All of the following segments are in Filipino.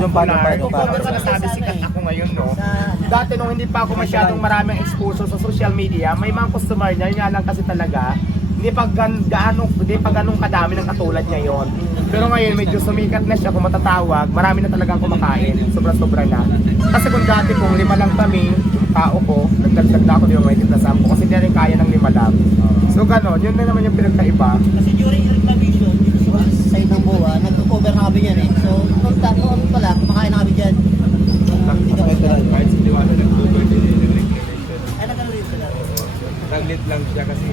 popular. bagong Kung bagong. baga nasabi sikat ako ngayon, no? Dati nung hindi pa ako masyadong maraming exposure sa social media, may mga customer niya, yun nga lang kasi talaga, hindi pa gan gaano hindi pa ganun kadami ng katulad niya yon. Pero ngayon medyo sumikat na siya kung matatawag, marami na talagang kumakain, sobra-sobra na. Kasi kung dati kung lima lang kami, tao ko, nagdagdag na ako di ba may tinda sampo kasi hindi rin kaya ng lima lang. So ganon, yun na naman yung pinagkaiba. Kasi during reclamation, dito sa side ng buwa, nag-cover na kami yan eh. So, nung tato ano pala, kumakain na kami dyan. Hindi kami Kahit si Diwata nag-Uber din nag-reclamation. Ay, nagano rin sila. Naglit lang siya kasi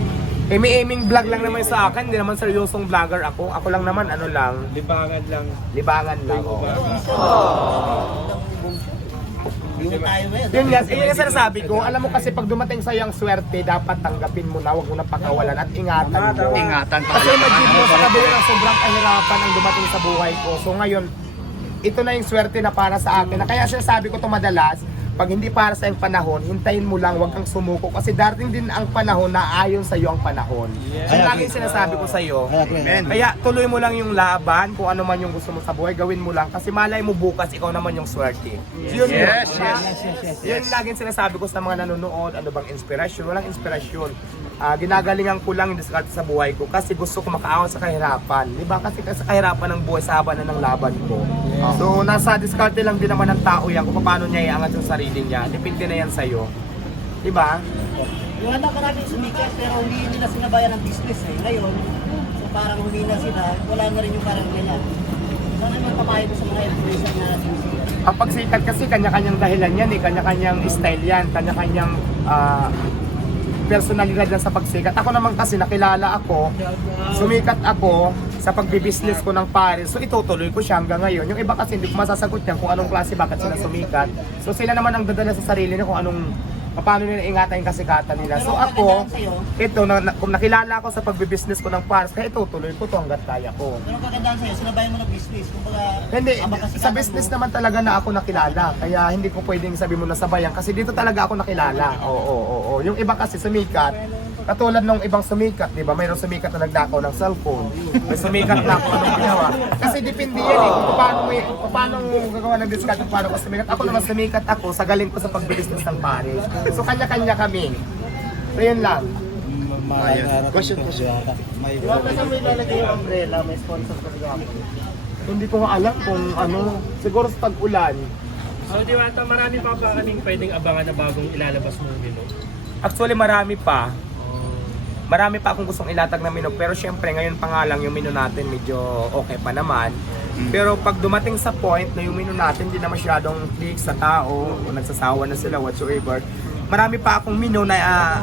Emi-eming vlog lang naman sa akin, hindi naman seryosong vlogger ako. Ako lang naman, ano lang, Libangan lang. libangan lang. oo. Yung tayo ba? Yun yun yung sinasabi ko, alam mo kasi pag dumating sa ang swerte, dapat tanggapin mo na, huwag mo na pakawalan at ingatan mo. Ingatan pa. Kasi imagine mo sa kabila ng sobrang kahirapan ang dumating sa buhay ko. So ngayon, ito na yung swerte na para sa akin. Na kaya sinasabi ko to madalas, pag hindi para sa yung panahon, hintayin mo lang, huwag kang sumuko. Kasi darating din ang panahon na ayon sa iyo ang panahon. So lagi sinasabi ko sa iyo, Amen. kaya tuloy mo lang yung laban, kung ano man yung gusto mo sa buhay, gawin mo lang. Kasi malay mo bukas, ikaw naman yung swerte. Yun yun. Yes, diba? yes, Yun laging sinasabi ko sa mga nanonood, ano bang inspirasyon? Walang inspirasyon. Ah, ginagalingan ko lang yung diskarte sa buhay ko kasi gusto ko makaahon sa kahirapan. Di ba? Kasi sa kahirapan ng buhay, sa haba na ng laban ko. So, nasa diskarte lang din naman ng tao yan kung paano niya iangat yung sarili niya. Depende na yan sa'yo. Di ba? Yung anak maraming sumikat pero hindi nila sinabayan ng business eh. Ngayon, so parang humina sila, wala na rin yung parang nila. Sana naman papayo ko sa mga influencer na sumisikat. Ang pagsikat kasi kanya-kanyang dahilan yan eh, kanya-kanyang style yan, kanya-kanyang ah, personalidad yan sa pagsikat. Ako naman kasi nakilala ako, sumikat ako sa pagbibusiness ko ng Paris. So itutuloy ko siya hanggang ngayon. Yung iba kasi hindi ko masasagot yan kung anong klase bakit sila sumikat. So sila naman ang dadala sa sarili nila kung anong paano nila ingatan yung kasikatan nila. So ako, ito, na, na- kung nakilala ako sa pagbibusiness ko ng Paris, kaya itutuloy ko to hanggat kaya ko. Pero ang kagandaan sa'yo, sinabayan mo ng business. Kung baga, Hindi, sa business mo, naman talaga na ako nakilala. Kaya hindi ko pwedeng sabi mo na sabayan kasi dito talaga ako nakilala. Oo, oo, oo, oo. Yung iba kasi sumikat, katulad ng ibang sumikat, di ba? Mayroong sumikat na nagdakaw ng cellphone. May sumikat na kung anong ginawa. Kasi depende yan eh, kung paano mo, kung paano mo gagawa ng discount, kung paano ka sumikat. Ako naman sumikat ako sa galing ko sa pagbibusiness ng Paris. So kanya-kanya kami. So yun lang. Question, question. May Di ba kasi may lalagay yung umbrella, may sponsor ko ako. Hindi ko nga alam kung ano, siguro sa tag-ulan. So, Diwata, marami pa ba kaming pwedeng abangan na bagong ilalabas mo menu? Actually marami pa. Marami pa akong gustong ilatag na menu pero syempre ngayon pa nga lang yung menu natin medyo okay pa naman. Pero pag dumating sa point na yung menu natin hindi na masyadong click sa tao o nagsasawa na sila whatsoever, marami pa akong menu na uh,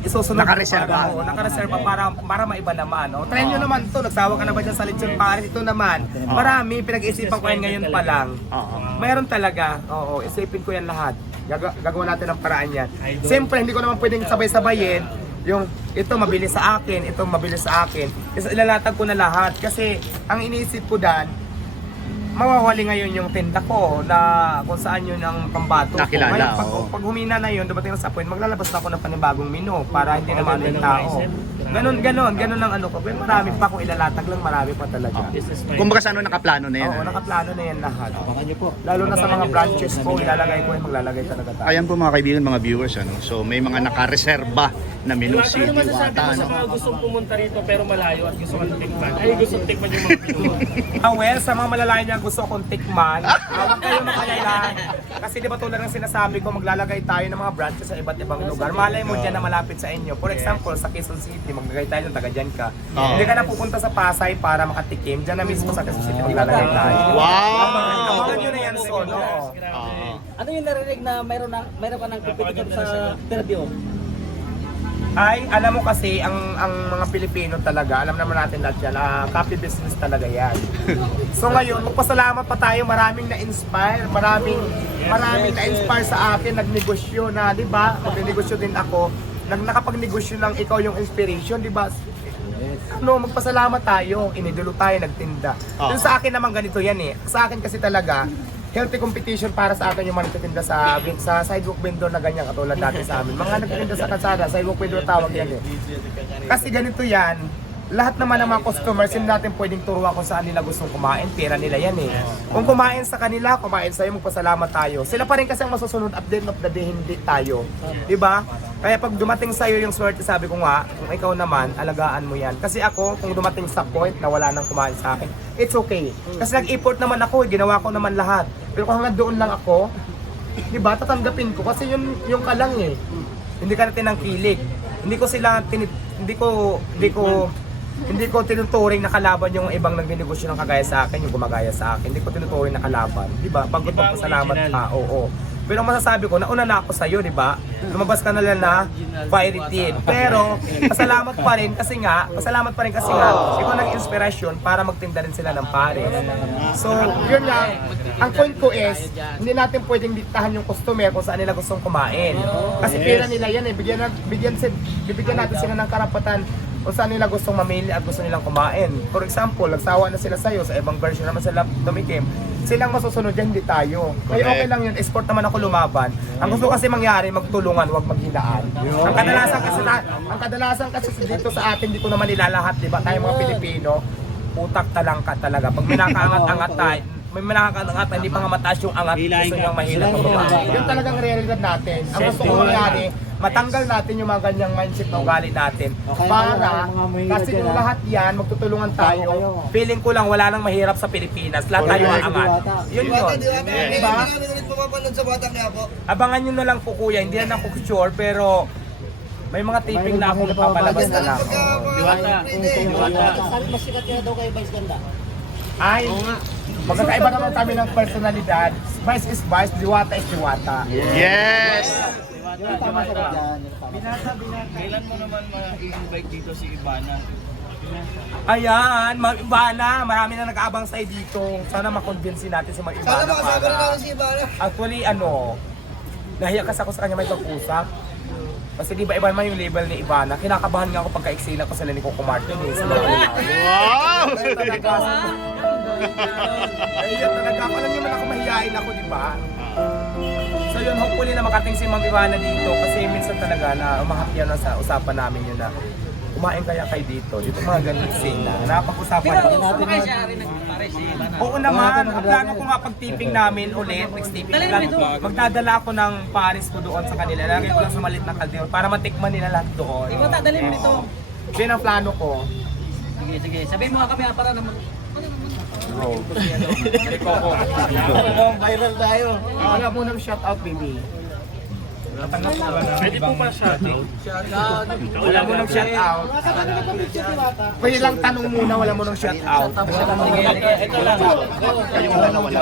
isusunod Nakareserba. para, oo, nakareserba para para maiba naman. Oh. Try nyo naman to, nagsawa ka na ba dyan sa Lechon Paris? Ito naman, marami, pinag-isipan ko yan ngayon pa lang. Mayroon talaga. Oo, isipin ko yan lahat. Gaga- gagawa natin ng paraan yan. Siyempre, hindi ko naman pwedeng sabay-sabayin yung ito mabilis sa akin, ito mabilis sa akin. Kasi ilalatag ko na lahat. Kasi ang iniisip ko dan, mawawali ngayon yung tinda ko na kung saan yun ang pambato ko. Nakilala, Ngayon, pag, oo. pag humina na yun, dumating na sa point, maglalabas na ako ng panibagong menu para hindi naman Maganda yung ng tao. Ganon, ganon, ganon ang ano ko. Pero marami pa kung ilalatag lang, marami pa talaga. Business mind. Kumbaga sa ano nakaplano na yan. Oo, nakaplano na yan lahat. Abangan niyo po. Lalo na sa mga branches ko, ilalagay ko yung maglalagay talaga tayo. Ayan po mga kaibigan, mga viewers, ano. So may mga nakareserba na menu Diwata, ano masasabi mo sa mga gustong pumunta rito pero malayo at gusto kong tikman? Ay, gustong tikman yung mga menu. Ah, well, sa mga malalayo niya gusto kong tikman, ah, huwag kayo makalala. Kasi di ba tulad ng sinasabi ko, maglalagay tayo ng mga branches sa iba't ibang lugar. Malay mo dyan na malapit sa inyo. For example, sa Quezon City, maglagay tayo ng taga dyan ka. Oo. Hindi ka na pupunta sa Pasay para makatikim. Dyan na mismo sa Quezon City maglalagay tayo. Wow! Abangan nyo na yan soon. oo. Oo. Ano yung narinig na mayroon, na, mayroon ka ng competitor sa interview? Ay, alam mo kasi, ang ang mga Pilipino talaga, alam naman natin lahat yan, ah, copy business talaga yan. so ngayon, magpasalamat pa tayo, maraming na-inspire, maraming, maraming na-inspire sa akin, nagnegosyo na, di ba? Magnegosyo din ako, nag nakapagnegosyo ng ikaw yung inspiration, di ba? Ano, magpasalamat tayo, inidulo tayo, nagtinda. Oo. Yung sa akin naman ganito yan eh. Sa akin kasi talaga, healthy competition para sa akin yung mga nagtitinda sa sa sidewalk vendor na ganyan katulad dati sa amin. Mga nagtitinda sa kalsada, sidewalk vendor tawag yan eh. Kasi ganito yan, lahat naman ng mga customers, hindi natin pwedeng turuan kung saan nila gustong kumain. Pera nila yan eh. Kung kumain sa kanila, kumain sa'yo, magpasalamat tayo. Sila pa rin kasi ang masusunod at the of the day, hindi tayo. Diba? Kaya pag dumating sa'yo yung swerte, sabi ko nga, kung ikaw naman, alagaan mo yan. Kasi ako, kung dumating sa point na wala nang kumain sa akin, it's okay. Kasi nag-effort naman ako, eh, ginawa ko naman lahat. Pero kung hanggang doon lang ako, di ba, tatanggapin ko. Kasi yun yung kalang eh. Hindi ka natin ng kilig. Hindi ko sila, tinit, hindi ko, hindi ko, hindi ko tinuturing na kalaban yung ibang nagnegosyo ng kagaya sa akin, yung gumagaya sa akin. Hindi ko tinuturing na kalaban. Di ba? Pagod Iba ang magpasalamat ka. Oo, Pero ang masasabi ko, nauna na ako sa'yo, di ba? Lumabas ka na lang na teen. Pero, pasalamat pa rin kasi nga, pasalamat pa rin kasi nga, ikaw nag-inspirasyon para magtinda rin sila ng pares. So, yun nga, ang point ko is, hindi natin pwedeng diktahan yung customer kung saan nila gustong kumain. Kasi pera nila yan eh, bigyan, na, bigyan, si- bibigyan natin sila ng karapatan kung saan nila gustong mamili at gusto nilang kumain. For example, nagsawa na sila sa'yo, sa ibang version naman sila tumikim, silang masusunod yan, hindi tayo. Kaya okay Correct. lang yun, sport naman ako lumaban. Ang gusto kasi mangyari, magtulungan, huwag maghinaan. Ang kadalasan kasi, na, ang kadalasan kasi dito sa atin, dito naman nilalahat, di ba, tayo mga Pilipino, utak talang ka talaga. Pag may nakaangat-angat tayo, may nakaangat hindi pa nga mataas yung angat, gusto niyang mahina pa baba. Yun talagang realidad natin. Ang gusto ko mangyari, matanggal natin yung mga ganyang mindset na ugali natin. Para, kasi kung lahat yan, magtutulungan tayo, feeling ko lang wala nang mahirap sa Pilipinas. Lahat tayo Correct. aangat. Yun yun. Yes. Diba? namin ulit pumapanood sa Batang Quiapo. Abangan nyo na lang po kuya, hindi na ako sure pero may mga taping na ako napapalabas na lang. Diwata. Diwata. Sabi mas sikat ka na daw kay Vice Ganda. Ay, magkakaiba naman kami ng personalidad. Vice is vice, diwata is diwata. Yes! Kailan mo naman ma-invite dito si Ivana? Ayan, mag-iba na. Marami na nag-aabang sa'yo dito. Sana makonvince natin si mag-iba Sana na makasama na namin si Ivana. Actually, ano, nahiya kasi ako sa kanya may pag-usap. Kasi di ba iba naman yung label ni Ivana? Kinakabahan nga ako pagka-exila ko sila ni Coco Martin eh. Sila Wow! Talaga. Ayun talaga. Alam niyo man ako mahihain ako, di ba? So yun, hopefully na makating si Ma'am Ivana dito kasi minsan talaga na umahapya na sa usapan namin yun na kumain kaya kayo dito. Dito mga ganun scene na napag-usapan natin. Oo naman, ang plano ko nga pag-tipping namin ulit, next tipping lang, magdadala ako ng Paris ko doon sa kanila. Lagay ko lang sa malit na kaldero para matikman nila lahat doon. Ikaw dadalhin mo dito. Yun ang plano ko. Sige, sige. Sabihin mo nga kami ah, para naman. Bro. Viral tayo. Wala mo ng shoutout, baby. Pwede po pa siya. Wala mo ng shoutout. Pwede lang tanong muna, wala mo ng shoutout. Ito lang. Kayong wala wala.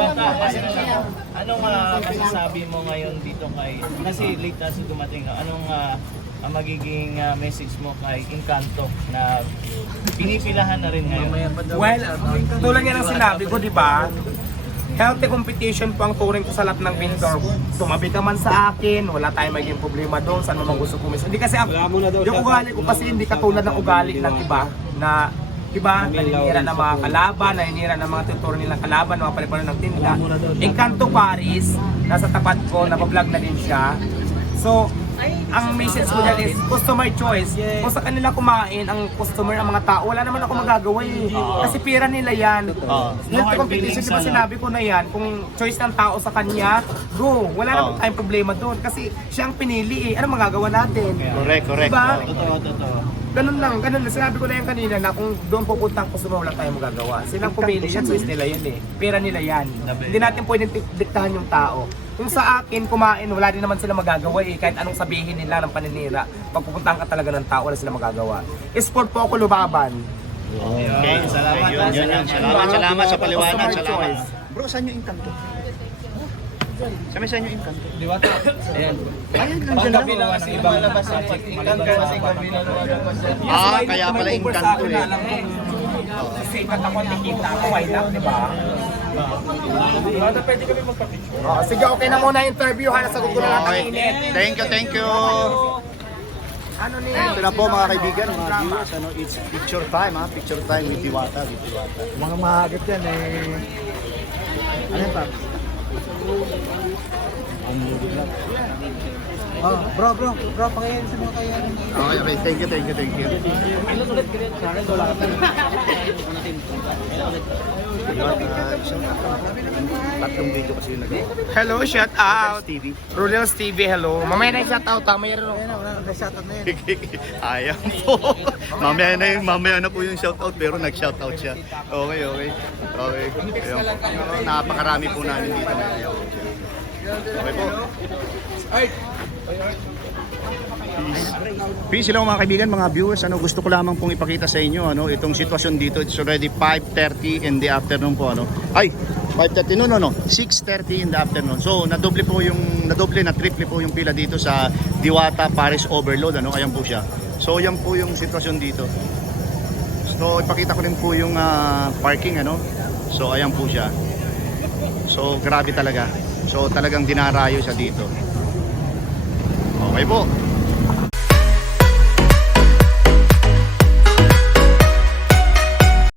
Anong ah, masasabi mo ngayon dito kay, kasi late na si dumating, ka. anong ah, ang magiging ah, message mo kay Encanto na pinipilahan na rin ngayon? Well, tulad nga ng sinabi ko, di ba? Healthy competition po ang turing ko sa lahat ng vendor. Tumabi ka man sa akin, wala tayong magiging problema doon, saan mo man gusto pumiso. Hindi kasi ako, yung ugali ko kasi hindi katulad ng ugali ng iba na iba, naninira ng mga kalaban, naninira ng mga tuturo nilang kalaban, mga palipano ng tinda. Encanto Paris, nasa tapat ko, nabablog na din siya. So, ang message ko dyan is customer choice. Kung sa kanila kumain, ang customer, ang mga tao, wala naman ako magagawa eh. Kasi pira nila yan. Oo. Healthy competition, di ba sinabi ko na yan, kung choice ng tao sa kanya, go. Wala naman tayong problema doon. Kasi siya ang pinili eh. Ano magagawa natin? Correct, correct. Diba? Oo. Totoo, totoo. Ganun lang, ganun lang. Sinabi ko na yan kanina na kung doon pupunta ang customer, wala tayong magagawa. Silang pumili yan, choice nila yan eh. Pera nila yan. Hindi natin pwedeng dik- diktahan yung tao. Kung sa akin, kumain, wala din naman sila magagawa eh. Kahit anong sabihin nila ng paninira, pag pupuntahan ka talaga ng tao, wala sila magagawa. Sport po ako lubaban. Okay, salamat. Yun, yun, yun. Salamat, salamat sa paliwanag. Salamat. Bro, saan yung inkanto? Kami saan yung inkanto? Ayan. Ayun, nandiyan lang. lang kasi ibang labas sa Encanto kasi gabi na lumalabas yan. Ah, kaya pala inkanto eh. Sikat ako, nakikita ako, why not, di ba? Diwata, pwede kami magpa-picture. Oh, sige, okay na muna interview ha. Nasagot ko na lahat ng Okay. init. Thank you, thank you. Ano ni? Ito na po mga kaibigan, mga viewers, ano, it's picture time ha, picture time with Diwata, with Diwata. Mga mahagit yan eh. Ano yung? Oh, bro, bro, bro, pakiyan sa mga kayo. Okay, okay. Thank you, thank you, thank you. Tatlong video kasi Hello, shout out. TV. Rudels TV, hello. Mamaya na yung shout out ha, mayroon ako. Ayaw po. mamaya na yung, mamaya na po yung shoutout pero nag-shoutout siya. Okay, okay. Okay. Ayun. Napakarami po namin dito ngayon. Okay po. Peace. Peace hello mga kaibigan, mga viewers. Ano gusto ko lamang pong ipakita sa inyo ano itong sitwasyon dito. It's already 5:30 in the afternoon po ano. Ay, 5:30 no no no. 6:30 in the afternoon. So, nadoble po yung nadoble na triple po yung pila dito sa Diwata Paris Overload ano. Ayan po siya. So, yan po yung sitwasyon dito. So, ipakita ko rin po yung ah, parking ano. So, ayan po siya. So, grabe talaga. So, talagang dinarayo siya dito. Okay po.